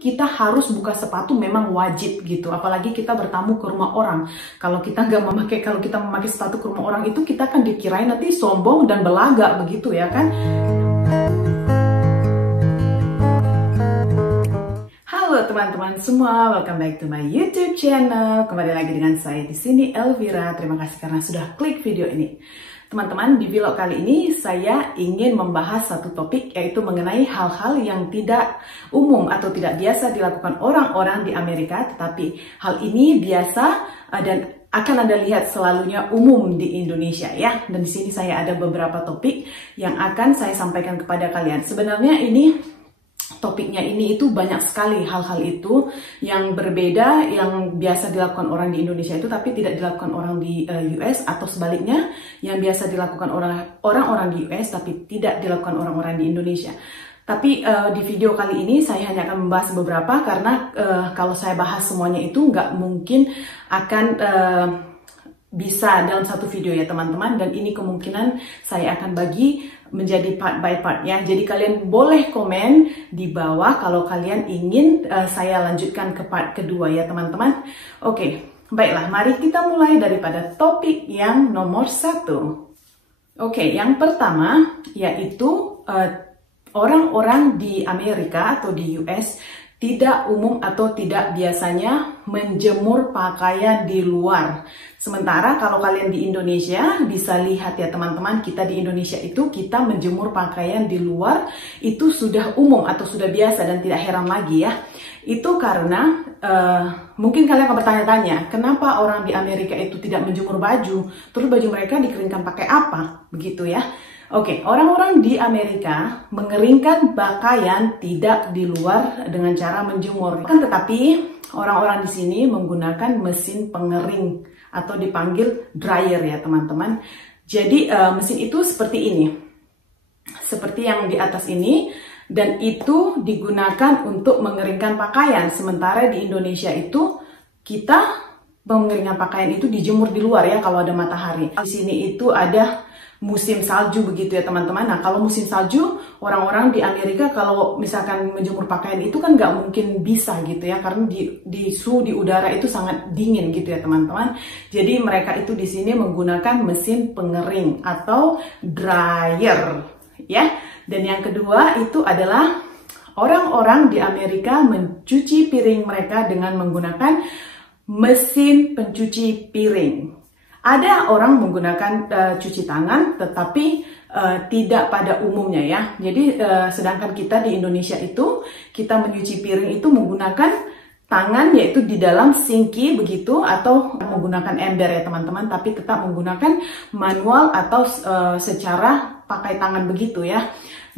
kita harus buka sepatu memang wajib gitu, apalagi kita bertamu ke rumah orang. Kalau kita memakai sepatu ke rumah orang itu, kita kan dikirain nanti sombong dan belaga begitu ya kan. Halo teman-teman semua, welcome back to my YouTube channel. Kembali lagi dengan saya di sini, Elvira. Terima kasih karena sudah klik video ini. Teman-teman, di vlog kali ini saya ingin membahas satu topik, yaitu mengenai hal-hal yang tidak umum atau tidak biasa dilakukan orang-orang di Amerika, tetapi hal ini biasa dan akan Anda lihat selalunya umum di Indonesia ya. Dan di sini saya ada beberapa topik yang akan saya sampaikan kepada kalian. Sebenarnya topiknya ini itu banyak sekali hal-hal itu yang berbeda yang biasa dilakukan orang di Indonesia itu tapi tidak dilakukan orang di US, atau sebaliknya yang biasa dilakukan orang-orang di US tapi tidak dilakukan orang-orang di Indonesia. Tapi di video kali ini saya hanya akan membahas beberapa karena kalau saya bahas semuanya itu nggak mungkin akan bisa dalam satu video ya teman-teman, dan ini kemungkinan saya akan bagi menjadi part by part ya. Jadi kalian boleh komen di bawah kalau kalian ingin saya lanjutkan ke part kedua ya teman-teman. Oke, baiklah, mari kita mulai daripada topik yang nomor 1. Oke, yang pertama yaitu orang-orang di Amerika atau di US tidak umum atau tidak biasanya menjemur pakaian di luar. Sementara kalau kalian di Indonesia bisa lihat ya teman-teman, kita di Indonesia itu kita menjemur pakaian di luar itu sudah umum atau sudah biasa dan tidak heran lagi ya. Itu karena mungkin kalian akan bertanya-tanya, kenapa orang di Amerika itu tidak menjemur baju? Terus baju mereka dikeringkan pakai apa? Begitu ya. Oke, orang-orang di Amerika mengeringkan pakaian tidak di luar dengan cara menjemur. Tetapi orang-orang di sini menggunakan mesin pengering atau dipanggil dryer ya teman-teman. Jadi mesin itu seperti ini, seperti yang di atas ini, dan itu digunakan untuk mengeringkan pakaian. Sementara di Indonesia itu kita mengeringkan pakaian itu dijemur di luar ya kalau ada matahari. Di sini itu ada musim salju begitu ya teman-teman. Nah kalau musim salju, orang-orang di Amerika kalau misalkan menjemur pakaian itu kan nggak mungkin bisa gitu ya, karena di suhu di udara itu sangat dingin gitu ya teman-teman. Jadi mereka itu di sini menggunakan mesin pengering atau dryer ya. Dan yang kedua itu adalah orang-orang di Amerika mencuci piring mereka dengan menggunakan mesin pencuci piring. Ada orang menggunakan cuci tangan, tetapi tidak pada umumnya ya. Jadi sedangkan kita di Indonesia itu, kita menyuci piring itu menggunakan tangan, yaitu di dalam sinki begitu, atau menggunakan ember ya teman-teman, tapi tetap menggunakan manual atau secara pakai tangan begitu ya.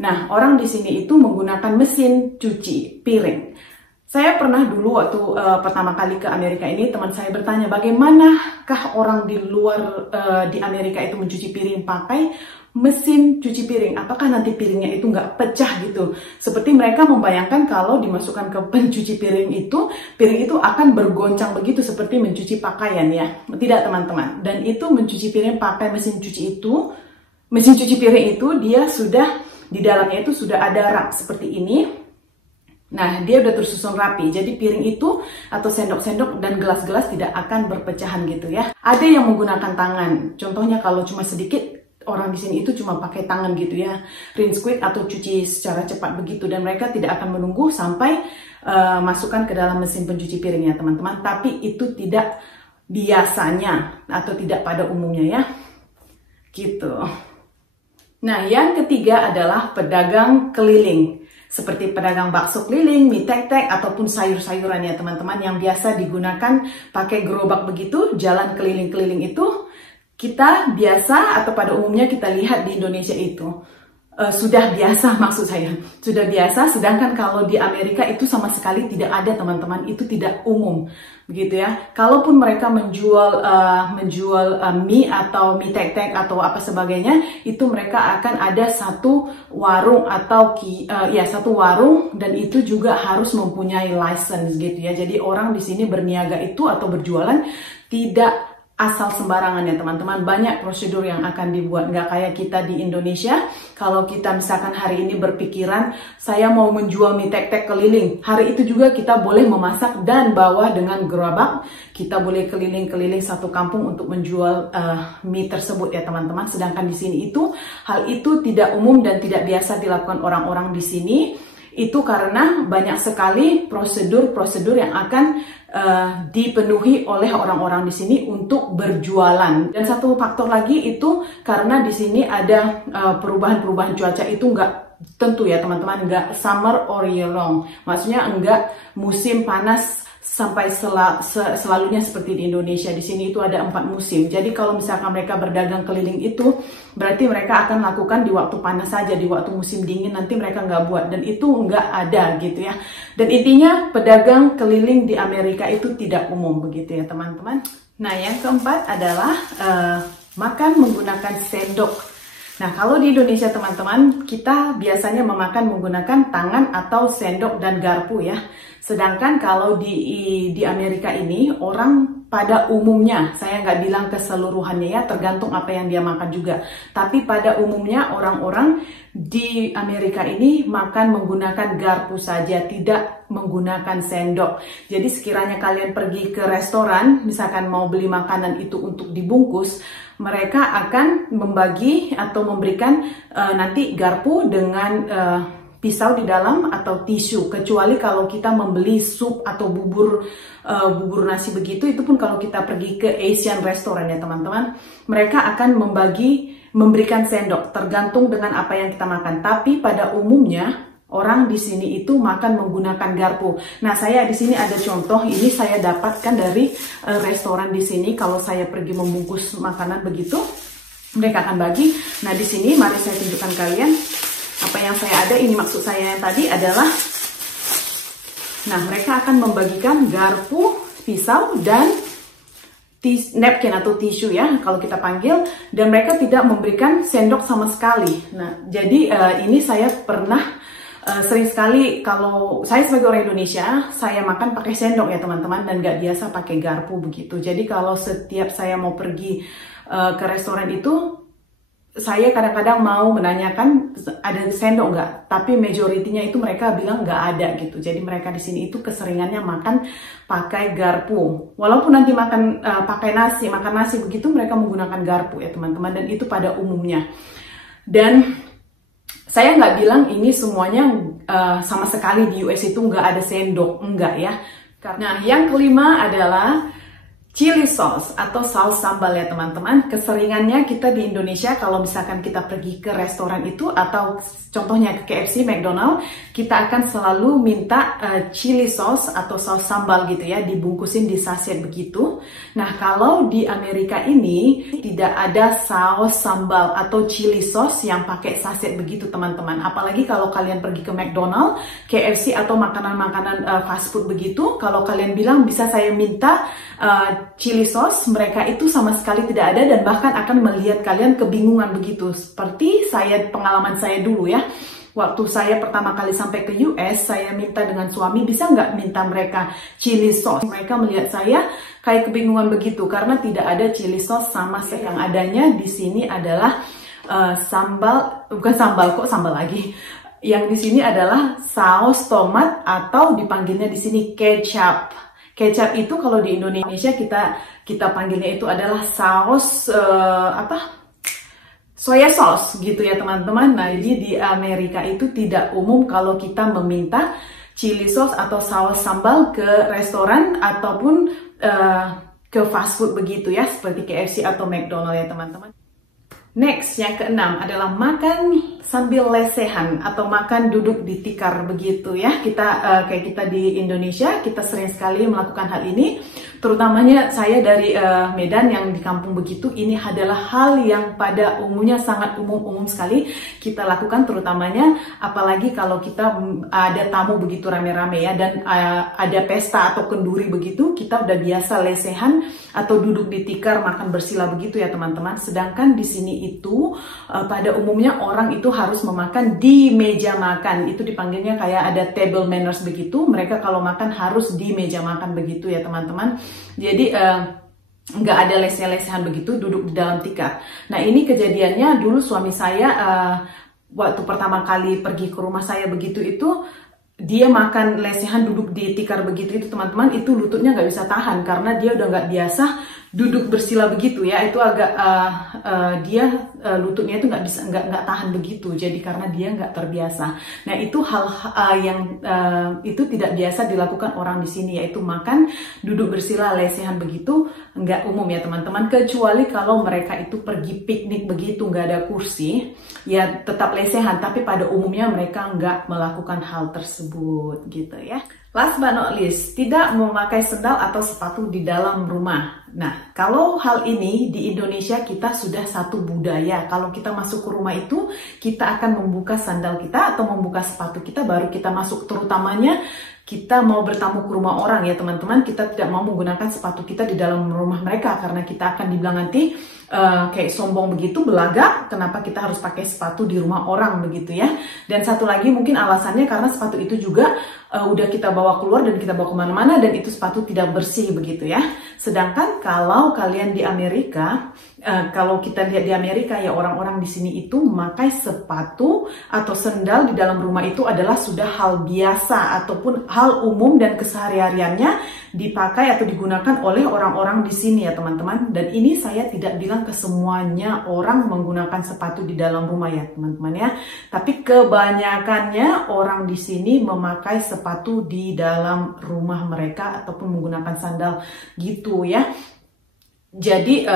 Nah, orang di sini itu menggunakan mesin cuci piring. Saya pernah dulu waktu pertama kali ke Amerika ini, teman saya bertanya bagaimanakah orang di luar di Amerika itu mencuci piring pakai mesin cuci piring. Apakah nanti piringnya itu nggak pecah gitu? Seperti mereka membayangkan kalau dimasukkan ke pencuci piring itu akan bergoncang begitu seperti mencuci pakaian ya. Tidak teman-teman. Dan itu mencuci piring pakai mesin cuci piring itu dia sudah di dalamnya itu sudah ada rak seperti ini. Nah, dia udah tersusun rapi. Jadi piring itu atau sendok-sendok dan gelas-gelas tidak akan berpecahan gitu ya. Ada yang menggunakan tangan. Contohnya kalau cuma sedikit, orang di sini itu cuma pakai tangan gitu ya. Rinse quick atau cuci secara cepat begitu. Dan mereka tidak akan menunggu sampai masukkan ke dalam mesin pencuci piring ya teman-teman. Tapi itu tidak biasanya atau tidak pada umumnya ya. Gitu. Nah, yang ketiga adalah pedagang keliling. Seperti pedagang bakso keliling, mie tek-tek, ataupun sayur-sayuran ya teman-teman, yang biasa digunakan pakai gerobak begitu, jalan keliling-keliling itu, kita biasa atau pada umumnya kita lihat di Indonesia itu. Sudah biasa maksud saya, sudah biasa, sedangkan kalau di Amerika itu sama sekali tidak ada teman-teman, itu tidak umum begitu ya. Kalaupun mereka menjual mie atau mie tek-tek atau apa sebagainya, itu mereka akan ada satu warung atau satu warung, dan itu juga harus mempunyai license gitu ya. Jadi orang di sini berniaga itu atau berjualan tidak asal sembarangan ya teman-teman. Banyak prosedur yang akan dibuat, nggak kayak kita di Indonesia. Kalau kita misalkan hari ini berpikiran saya mau menjual mie tek-tek keliling, hari itu juga kita boleh memasak dan bawa dengan gerobak. Kita boleh keliling-keliling satu kampung untuk menjual mie tersebut ya teman-teman. Sedangkan di sini hal itu tidak umum dan tidak biasa dilakukan orang-orang di sini. Itu karena banyak sekali prosedur-prosedur yang akan dipenuhi oleh orang-orang di sini untuk berjualan. Dan satu faktor lagi itu karena di sini ada perubahan-perubahan cuaca itu nggak tentu ya teman-teman, nggak summer or year long. Maksudnya nggak musim panas sampai selalunya seperti di Indonesia. Di sini itu ada 4 musim. Jadi kalau misalkan mereka berdagang keliling itu, berarti mereka akan lakukan di waktu panas saja, di waktu musim dingin nanti mereka nggak buat. Dan itu nggak ada gitu ya. Dan intinya pedagang keliling di Amerika itu tidak umum begitu ya teman-teman. Nah yang keempat adalah makan menggunakan sendok. Nah kalau di Indonesia teman-teman, kita biasanya memakan menggunakan tangan atau sendok dan garpu ya. Sedangkan kalau di Amerika ini orang pada umumnya, saya nggak bilang keseluruhannya ya, tergantung apa yang dia makan juga. Tapi pada umumnya orang-orang di Amerika ini makan menggunakan garpu saja, tidak menggunakan sendok. Jadi sekiranya kalian pergi ke restoran, misalkan mau beli makanan itu untuk dibungkus, mereka akan membagi atau memberikan nanti garpu dengan pisau di dalam atau tisu, kecuali kalau kita membeli sup atau bubur nasi begitu, itu pun kalau kita pergi ke Asian restaurant ya teman-teman, mereka akan memberikan sendok tergantung dengan apa yang kita makan. Tapi pada umumnya orang di sini itu makan menggunakan garpu. Nah, saya di sini ada contoh, ini saya dapatkan dari restoran di sini. Kalau saya pergi membungkus makanan begitu, mereka akan bagi. Nah, di sini mari saya tunjukkan kalian apa yang saya ada. Ini maksud saya yang tadi adalah, nah mereka akan membagikan garpu, pisau, dan napkin atau tisu ya kalau kita panggil, dan mereka tidak memberikan sendok sama sekali. Nah jadi ini saya pernah sering sekali, kalau saya sebagai orang Indonesia, saya makan pakai sendok ya teman-teman, dan nggak biasa pakai garpu begitu. Jadi kalau setiap saya mau pergi ke restoran itu, saya kadang-kadang mau menanyakan ada sendok nggak, tapi majoritinya itu mereka bilang nggak ada gitu. Jadi mereka di sini itu keseringannya makan pakai garpu. Walaupun nanti makan makan nasi begitu, mereka menggunakan garpu ya teman-teman, dan itu pada umumnya. Dan saya nggak bilang ini semuanya sama sekali di US itu nggak ada sendok, enggak ya. Karena yang kelima adalah chili sauce atau saus sambal ya teman-teman. Keseringannya kita di Indonesia kalau misalkan kita pergi ke restoran itu, atau contohnya ke KFC, McDonald, kita akan selalu minta chili sauce atau saus sambal gitu ya, dibungkusin di saset begitu. Nah kalau di Amerika ini tidak ada saus sambal atau chili sauce yang pakai saset begitu teman-teman. Apalagi kalau kalian pergi ke McDonald, KFC atau makanan-makanan fast food begitu, kalau kalian bilang bisa saya minta chili sauce, mereka itu sama sekali tidak ada, dan bahkan akan melihat kalian kebingungan begitu. Seperti pengalaman saya dulu ya, waktu saya pertama kali sampai ke US, saya minta dengan suami, bisa nggak minta mereka chili sauce. Mereka melihat saya kayak kebingungan begitu karena tidak ada chili sauce sama sekali. Yang adanya di sini adalah bukan sambal lagi. Yang di sini adalah saus tomat, atau dipanggilnya di sini kecap. Kecap itu kalau di Indonesia kita panggilnya itu adalah saus soya sauce gitu ya teman-teman. Nah jadi di Amerika itu tidak umum kalau kita meminta chili sauce atau saus sambal ke restoran ataupun ke fast food begitu ya, seperti KFC atau McDonald ya teman-teman. Next, yang keenam adalah makan sambil lesehan atau makan duduk di tikar begitu ya. Kayak kita di Indonesia, kita sering sekali melakukan hal ini. Terutamanya saya dari Medan yang di kampung begitu, ini adalah hal yang pada umumnya sangat umum sekali kita lakukan, terutamanya apalagi kalau kita ada tamu begitu rame-rame ya, dan ada pesta atau kenduri begitu, kita udah biasa lesehan atau duduk di tikar makan bersila begitu ya teman-teman. Sedangkan di sini itu pada umumnya orang itu harus memakan di meja makan, itu dipanggilnya kayak ada table manners begitu. Mereka kalau makan harus di meja makan begitu ya teman-teman. Jadi nggak ada leseh-lesehan begitu, duduk di dalam tikar. Nah ini kejadiannya dulu suami saya waktu pertama kali pergi ke rumah saya begitu itu, dia makan lesehan duduk di tikar begitu itu teman-teman, itu lututnya nggak bisa tahan karena dia udah nggak biasa duduk bersila begitu ya, itu agak lututnya itu nggak tahan begitu, jadi karena dia nggak terbiasa. Nah itu hal yang itu tidak biasa dilakukan orang di sini, yaitu makan duduk bersila lesehan begitu nggak umum ya teman-teman, kecuali kalau mereka itu pergi piknik begitu nggak ada kursi ya tetap lesehan, tapi pada umumnya mereka nggak melakukan hal tersebut gitu ya. Last but not least, tidak memakai sendal atau sepatu di dalam rumah. Nah, kalau hal ini di Indonesia kita sudah satu budaya. Kalau kita masuk ke rumah itu, kita akan membuka sandal kita atau membuka sepatu kita baru kita masuk. Terutamanya kita mau bertamu ke rumah orang ya teman-teman, kita tidak mau menggunakan sepatu kita di dalam rumah mereka karena kita akan dibilang nanti kayak sombong begitu, belagak, kenapa kita harus pakai sepatu di rumah orang begitu ya. Dan satu lagi mungkin alasannya karena sepatu itu juga udah kita bawa keluar dan kita bawa kemana-mana dan itu sepatu tidak bersih begitu ya. Sedangkan kalau kalian di Amerika, kalau kita lihat di Amerika ya orang-orang di sini itu memakai sepatu atau sendal di dalam rumah itu adalah sudah hal biasa ataupun hal umum dan kesehari-hariannya dipakai atau digunakan oleh orang-orang di sini ya teman-teman. Dan ini saya tidak bilang ke semuanya orang menggunakan sepatu di dalam rumah ya teman-teman ya, tapi kebanyakannya orang di sini memakai sepatu di dalam rumah mereka ataupun menggunakan sandal gitu ya. Jadi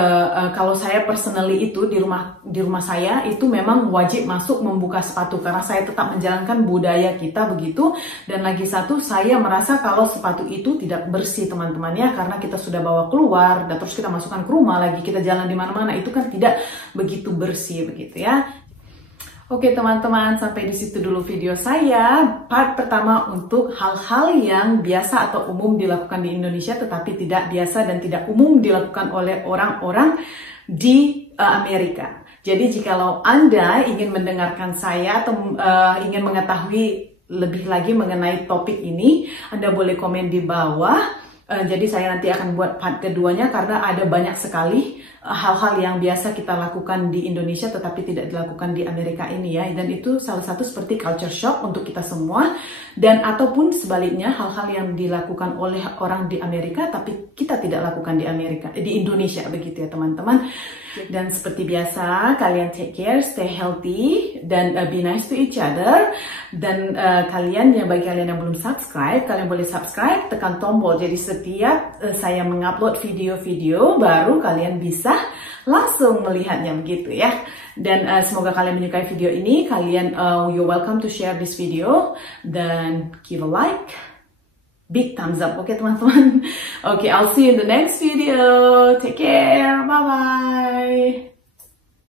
kalau saya personally itu di rumah saya itu memang wajib masuk membuka sepatu karena saya tetap menjalankan budaya kita begitu. Dan lagi satu, saya merasa kalau sepatu itu tidak bersih teman-teman ya, karena kita sudah bawa keluar dan terus kita masukkan ke rumah lagi, kita jalan di mana-mana itu kan tidak begitu bersih begitu ya. Oke teman-teman, sampai di situ dulu video saya. Part pertama untuk hal-hal yang biasa atau umum dilakukan di Indonesia tetapi tidak biasa dan tidak umum dilakukan oleh orang-orang di Amerika. Jadi jikalau Anda ingin mendengarkan saya atau ingin mengetahui lebih lagi mengenai topik ini, Anda boleh komen di bawah. Jadi saya nanti akan buat part keduanya karena ada banyak sekali hal-hal yang biasa kita lakukan di Indonesia tetapi tidak dilakukan di Amerika ini ya. Dan itu salah satu seperti culture shock untuk kita semua, dan ataupun sebaliknya hal-hal yang dilakukan oleh orang di Amerika tapi kita tidak lakukan di Indonesia begitu ya teman-teman. Dan seperti biasa kalian take care, stay healthy dan be nice to each other. Dan bagi kalian yang belum subscribe, kalian boleh subscribe, tekan tombol, jadi setiap saya mengupload video-video baru kalian bisa langsung melihatnya begitu ya. Dan semoga kalian menyukai video ini. Kalian you're welcome to share this video dan give a like, big thumbs up. Oke teman-teman. Oke, I'll see you in the next video. Take care. Bye bye.